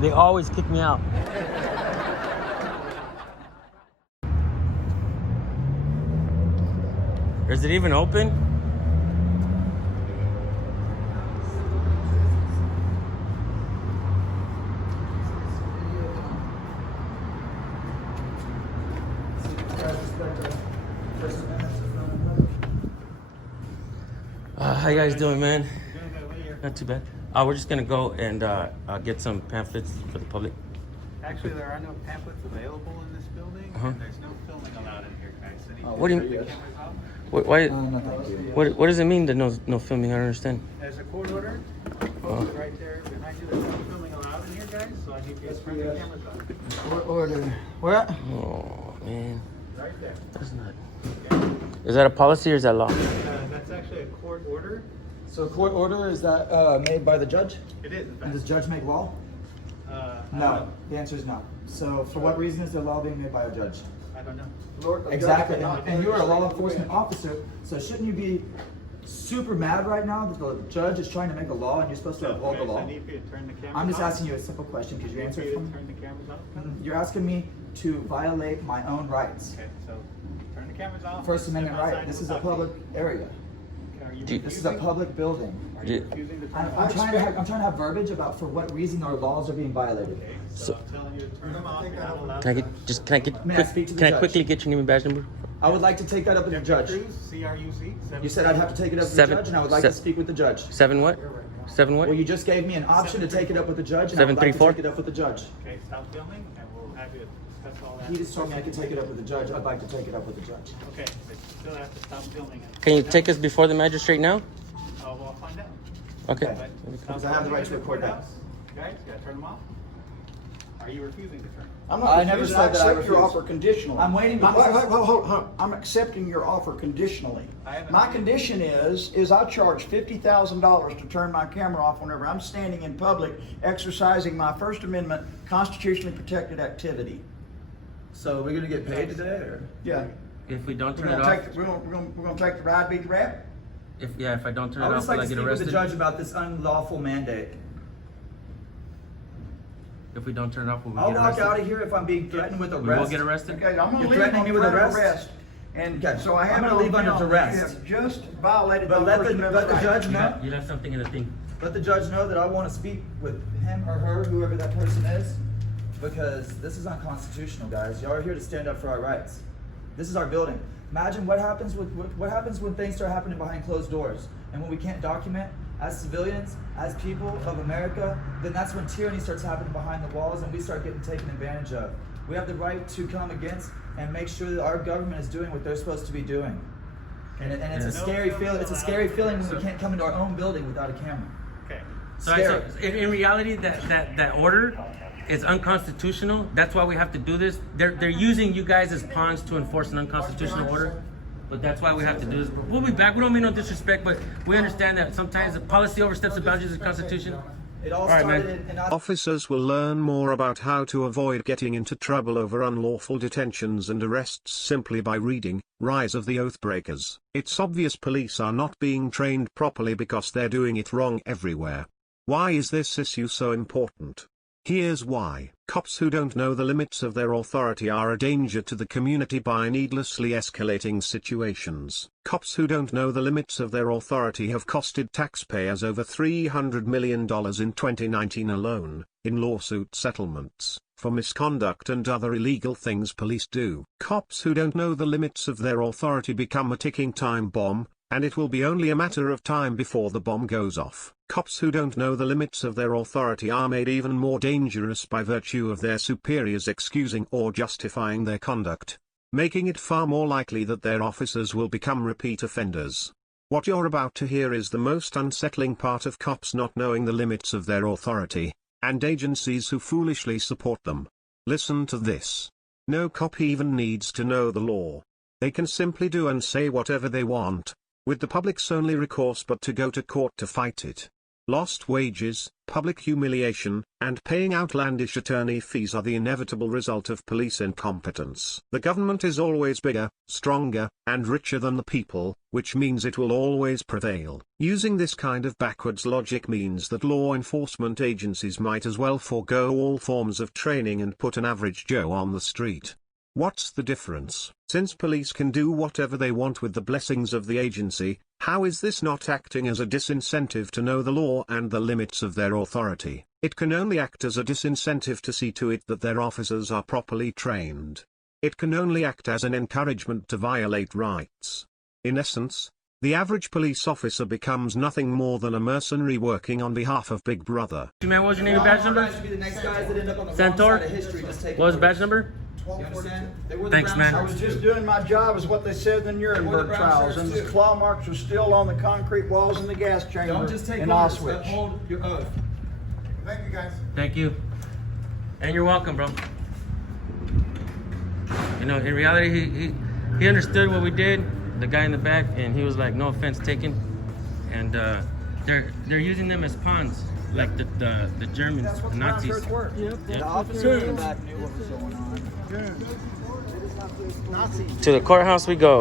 They always kick me out. Is it even open? How you guys doing, man? Not too bad. We're just gonna go and get some pamphlets for the public. Actually, there are no pamphlets available in this building, and there's no filming allowed in here, guys. So What do you? the cameras off. Why? No, thank you. What does it mean that no filming? I don't understand. There's a court order posted right there behind you. There's no filming allowed in here, guys. So I need you to turn the cameras off. Court order. Where? Oh man, Right there. that's not. Okay. Is that a policy or is that law? That's actually a court order. So court order, is that made by the judge? It is. In And fact. does judge make law? No. The answer is no. So for what reason is the law being made by a judge? I don't know. Exactly. And you're a law enforcement officer, so shouldn't you be super mad right now that the judge is trying to make a law and you're supposed to uphold the Okay, so law? I need for you to turn the cameras I'm just off. asking you a simple question because you I need for answered you for to me. turn the cameras off. You're asking me to violate my own rights. Okay, so turn the cameras off. First Step Amendment outside right. and This we'll is a talk to you. public area. Okay, are you This is a refusing? public building. Are you refusing to turn I'm them off? trying to have verbiage about for what reason our laws are being violated. Okay, so I'm telling you to turn them off. You're not allowed Can I to. get May I speak to the can I judge? quickly get your name and badge number? I would like to take that up with the judge. Cruz, CRUC. You said I'd have to take it up with the Seven- judge, and I would like se- to speak with the judge. 7 what? 7 what? Well, you just gave me an option to take it up with the judge, and I would like to 734? take it up with the judge. Okay, stop filming, and we'll have you discuss all that. He just told me I could take it up with the judge. I'd like to take it up with the judge. Okay, but you still have to stop filming it. Can you take us before the magistrate now? Oh, well, I'll find out. Okay. Okay. But Because I have the right to record that. Guys, you gotta turn them off? Are you refusing to turn them? I'm I not never refusing, said I that I accept your refuse. offer conditionally. I'm waiting I'm, because- hold. I'm accepting your offer conditionally. I haven't- My condition is I charge $50,000 to turn my camera off whenever I'm standing in public exercising my First Amendment constitutionally protected activity. So we're gonna get paid today, or? Yeah. If we don't We're turn it gonna off, take, we're gonna take the ride, beat the rap? if I don't turn I it would off, just will like I to get speak with the arrested? judge about this unlawful mandate. If we don't turn it off, will we I'll get walk out arrested? of here if I'm being threatened with We arrest. will get arrested? Okay, I'm gonna You're leave threatening on me with threat of arrest? And Okay, so I I'm have gonna it on leave under film that duress. You have just violated But my let First the Amendment right. judge You know. have, you have something in the thing. Let the judge know that I want to speak with him or her, whoever that person is, because this is unconstitutional, guys. Y'all are here to stand up for our rights. This is our building. Imagine what happens what happens when things start happening behind closed doors, and when we can't document as civilians, as people of America. Then that's when tyranny starts happening behind the walls, and we start getting taken advantage of. We have the right to come against and make sure that our government is doing what they're supposed to be doing. And it's a No scary filming feeling. It's a allowed. scary feeling when we can't come into our own building without a camera. Okay. So, Scary. in reality, that order is unconstitutional. That's why we have to do this. They're using you guys as pawns to enforce an unconstitutional order. But that's why we have to do this. But we'll be back. We don't mean no disrespect, but we understand that sometimes the policy oversteps the boundaries of the Constitution. It all right, man. started in Officers will learn more about how to avoid getting into trouble over unlawful detentions and arrests simply by reading Rise of the Oathbreakers. It's obvious police are not being trained properly because they're doing it wrong everywhere. Why is this issue so important? Here's why. Cops who don't know the limits of their authority are a danger to the community by needlessly escalating situations. Cops who don't know the limits of their authority have costed taxpayers over $300 million in 2019 alone, in lawsuit settlements, for misconduct and other illegal things police do. Cops who don't know the limits of their authority become a ticking time bomb, and it will be only a matter of time before the bomb goes off. Cops who don't know the limits of their authority are made even more dangerous by virtue of their superiors excusing or justifying their conduct, making it far more likely that their officers will become repeat offenders. What you're about to hear is the most unsettling part of cops not knowing the limits of their authority, and agencies who foolishly support them. Listen to this. No cop even needs to know the law. They can simply do and say whatever they want, with the public's only recourse but to go to court to fight it. Lost wages, public humiliation, and paying outlandish attorney fees are the inevitable result of police incompetence. The government is always bigger, stronger, and richer than the people, which means it will always prevail. Using this kind of backwards logic means that law enforcement agencies might as well forego all forms of training and put an average Joe on the street. What's the difference? Since police can do whatever they want with the blessings of the agency, how is this not acting as a disincentive to know the law and the limits of their authority? It can only act as a disincentive to see to it that their officers are properly trained. It can only act as an encouragement to violate rights. In essence, the average police officer becomes nothing more than a mercenary working on behalf of Big Brother. Man, what was your name and badge number? Guys should be the next guys that end up on the wrong Santor? side of history just taking What was the orders. badge number? You understand? They were the Thanks, brown man. I shirts was just too. doing my job is what they said in the Nuremberg brown trials, shirts and the too. claw marks are still on the concrete walls in the gas chamber Don't just take in orders. Auschwitz. Uphold your oath. Thank you, guys. Thank you. And you're welcome, bro. You know, in reality, he understood what we did, the guy in the back, and he was like, no offense taken. And they're using them as pawns, like the Germans, That's what the the brown Nazis. shirts were. The officers in the back knew what was going on. Nazis. To the courthouse we go.